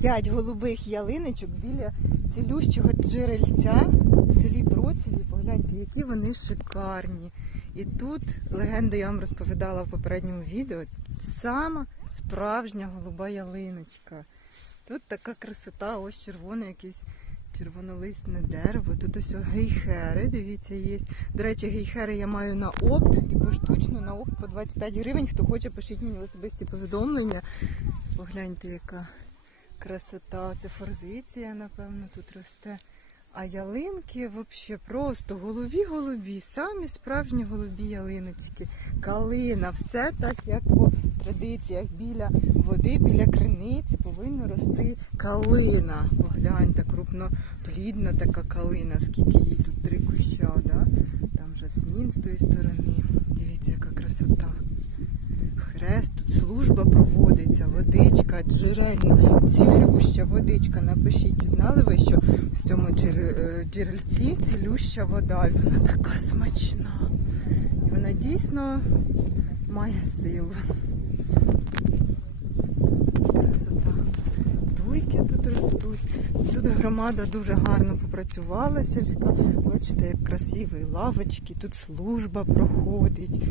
П'ять голубих ялиночок біля цілющого джерельця в селі Процеві. Погляньте, які вони шикарні. І тут легенду я вам розповідала в попередньому відео. Сама справжня голуба ялиночка. Тут така красота, ось червоне якесь червонолисне дерево. Тут ось гейхери, дивіться, є. До речі, гейхери я маю на опт і поштучно на опт по 25 гривень. Хто хоче, пишіть мені особисті повідомлення. Погляньте, яка красота. Це форзиція, напевно, тут росте. А ялинки взагалі просто голубі-голубі, самі справжні голубі ялиночки. Калина, все так, як по традиціях. Біля води, біля криниці повинна рости калина. Погляньте, крупноплідна така калина, скільки їй тут три куща, да? там жасмін з тої сторони. Дивіться, яка красота. Хрест, тут служба проводиться, водичка джерельна, цілюща водичка. Напишіть, знали ви, що в цьому е, джерельці цілюща вода. Вона така смачна. І вона дійсно має силу. Красота. Туйки тут ростуть. Тут громада дуже гарно попрацювала сільська. Бачите, як красиві лавочки, тут служба проходить.